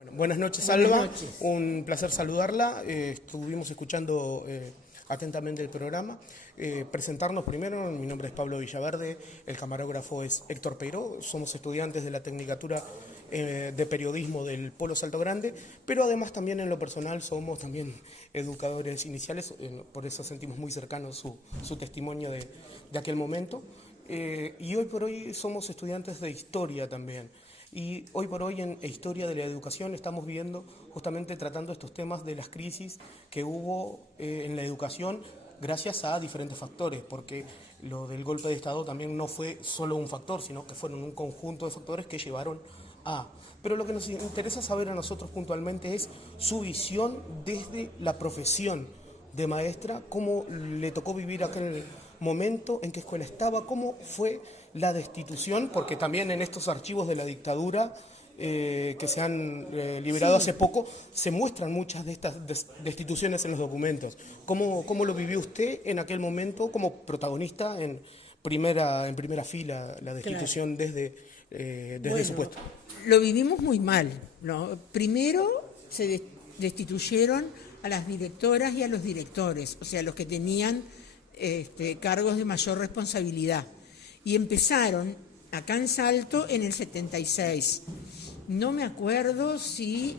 Bueno, buenas noches, Buenas Alba. noches. Un placer saludarla. Estuvimos escuchando atentamente el programa. Presentarnos primero, mi nombre es Pablo Villaverde, el camarógrafo es Héctor Peiró, somos estudiantes de la Tecnicatura de Periodismo del Polo Salto Grande, pero además también en lo personal somos también educadores iniciales, por eso sentimos muy cercano su testimonio de aquel momento. Y hoy por hoy somos estudiantes de historia también. Y hoy por hoy en Historia de la Educación estamos viendo, justamente tratando estos temas de las crisis que hubo en la educación gracias a diferentes factores, porque lo del golpe de Estado también no fue solo un factor, sino que fueron un conjunto de factores que llevaron a... Pero lo que nos interesa saber a nosotros puntualmente es su visión desde la profesión de maestra, cómo le tocó vivir aquel momento, en qué escuela estaba, cómo fue la destitución, porque también en estos archivos de la dictadura que se han liberado hace poco, se muestran muchas de estas destituciones en los documentos. ¿Cómo lo vivió usted en aquel momento como protagonista en primera fila, la destitución desde su puesto? Lo vivimos muy mal, ¿no? Primero se destituyeron a las directoras y a los directores, o sea, los que tenían cargos de mayor responsabilidad. Y empezaron acá en Salto en el 76. No me acuerdo si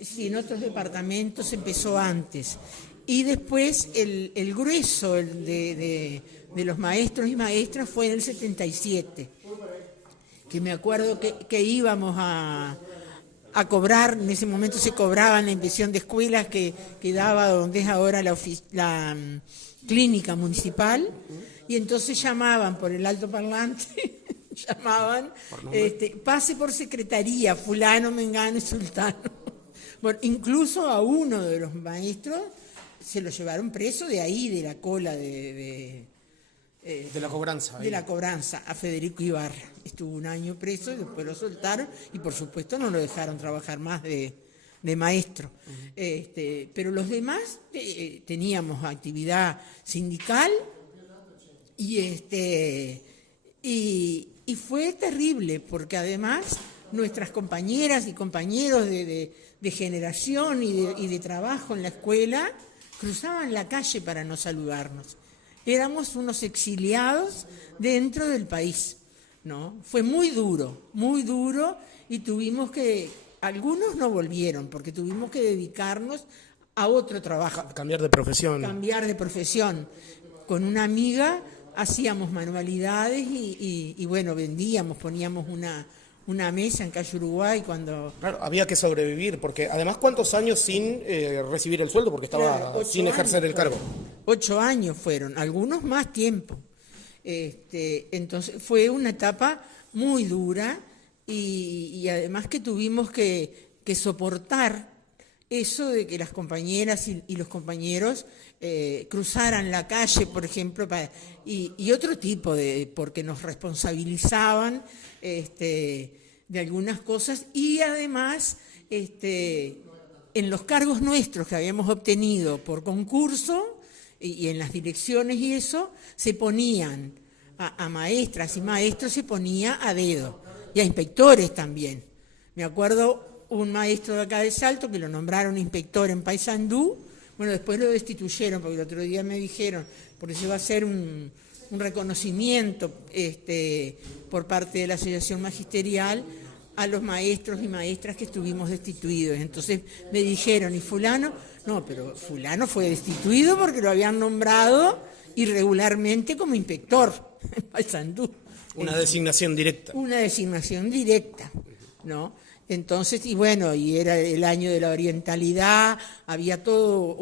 si en otros departamentos empezó antes. Y después el grueso de los maestros y maestras fue en el 77, que me acuerdo que íbamos a cobrar, en ese momento se cobraba en la inspección de escuelas que daba donde es ahora la clínica municipal, y entonces llamaban por el altoparlante, llamaban, pase por secretaría, fulano, mengano y sultano. Bueno, incluso a uno de los maestros se lo llevaron preso de ahí, de la cola de la cobranza. De la cobranza, a Federico Ibarra. Estuvo un año preso y después lo soltaron y por supuesto no lo dejaron trabajar más de maestro. Pero los demás teníamos actividad sindical y fue terrible porque además nuestras compañeras y compañeros de generación y de trabajo en la escuela cruzaban la calle para no saludarnos. Éramos unos exiliados dentro del país, ¿no? Fue muy duro y tuvimos que, algunos no volvieron porque tuvimos que dedicarnos a otro trabajo. Cambiar de profesión. Cambiar de profesión. Con una amiga hacíamos manualidades y bueno, vendíamos, poníamos una mesa en calle Uruguay cuando... Claro, había que sobrevivir, porque además, ¿cuántos años sin recibir el sueldo? Porque estaba sin ejercer el cargo. 8 años fueron, algunos más tiempo. Entonces fue una etapa muy dura y además que tuvimos que soportar eso de que las compañeras y los compañeros cruzaran la calle, por ejemplo, y otro tipo porque nos responsabilizaban de algunas cosas y además en los cargos nuestros que habíamos obtenido por concurso y en las direcciones y eso, se ponían a maestras y maestros, se ponía a dedo y a inspectores también. Me acuerdo un maestro de acá de Salto que lo nombraron inspector en Paysandú. Bueno, después lo destituyeron porque el otro día me dijeron, porque se va a hacer un reconocimiento por parte de la Asociación Magisterial a los maestros y maestras que estuvimos destituidos. Entonces me dijeron, ¿y fulano? No, pero fulano fue destituido porque lo habían nombrado irregularmente como inspector en Paysandú. Una designación directa. Una designación directa, ¿no? Entonces, y bueno, y era el año de la orientalidad, había todo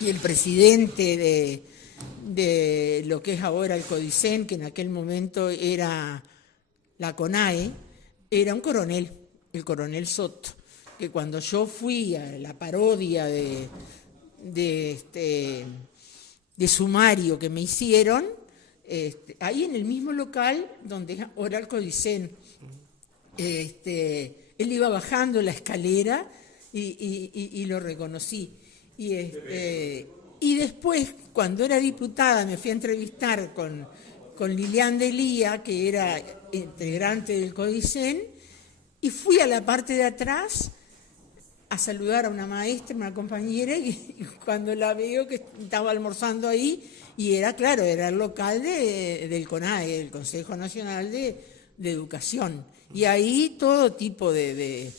y el presidente de lo que es ahora el CODICEN, que en aquel momento era la CONAE, era un coronel, el coronel Soto, que cuando yo fui a la parodia de sumario que me hicieron, ahí en el mismo local donde ahora el CODICEN, él iba bajando la escalera y lo reconocí. Y después, cuando era diputada, me fui a entrevistar con Lilian Delía, que era integrante del CODICEN, y fui a la parte de atrás a saludar a una maestra, una compañera, y cuando la veo que estaba almorzando ahí, y era, claro, era el local del CONAE, el Consejo Nacional de Educación. Y ahí todo tipo de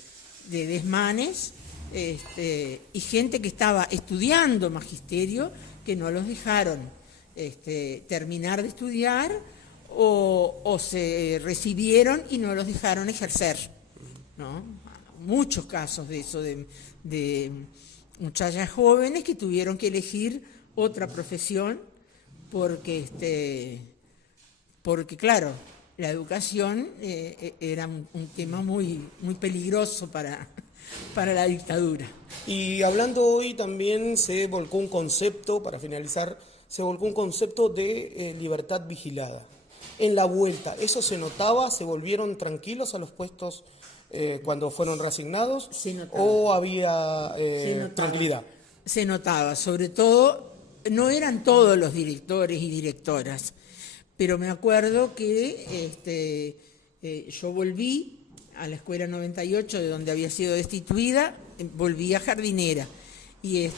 desmanes, y gente que estaba estudiando magisterio, que no los dejaron terminar de estudiar, o se recibieron y no los dejaron ejercer, ¿no? Muchos casos de eso, de muchachas jóvenes que tuvieron que elegir otra profesión porque claro, la educación era un tema muy, muy peligroso para la dictadura. Y hablando hoy también se volcó un concepto, para finalizar, se volcó un concepto de libertad vigilada. En la vuelta, ¿eso se notaba? ¿Se volvieron tranquilos a los puestos cuando fueron reasignados? ¿O había tranquilidad? Se notaba, sobre todo, no eran todos los directores y directoras, pero me acuerdo que yo volví a la escuela 98, de donde había sido destituida, volví a jardinera, y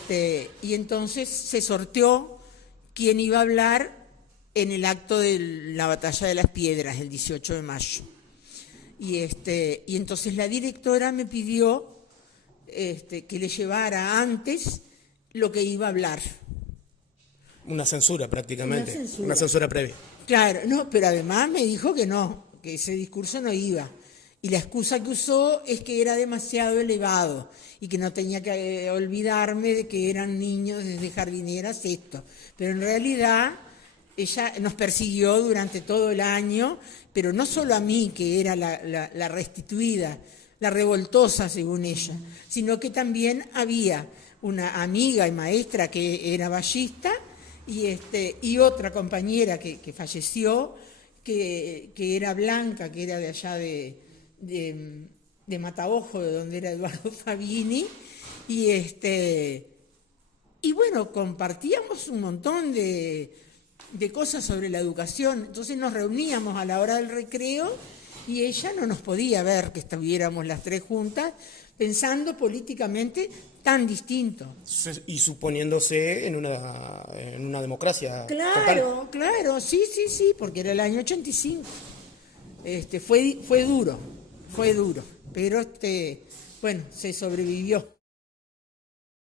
entonces se sorteó quién iba a hablar en el acto de la Batalla de las Piedras, el 18 de mayo. Y entonces la directora me pidió que le llevara antes lo que iba a hablar. Una censura prácticamente, una censura previa. Claro, no, pero además me dijo que no, que ese discurso no iba. Y la excusa que usó es que era demasiado elevado y que no tenía que olvidarme de que eran niños desde jardineras esto. Pero en realidad ella nos persiguió durante todo el año, pero no solo a mí, que era la restituida, la revoltosa según ella, sino que también había una amiga y maestra que era ballista y otra compañera que falleció, que era blanca, que era de allá de Mataojo, de donde era Eduardo Fabini, y bueno, compartíamos un montón de cosas sobre la educación. Entonces nos reuníamos a la hora del recreo y ella no nos podía ver que estuviéramos las tres juntas pensando políticamente tan distinto. Y suponiéndose en una democracia total. Claro, sí, porque era el año 85. Fue duro, pero bueno, se sobrevivió.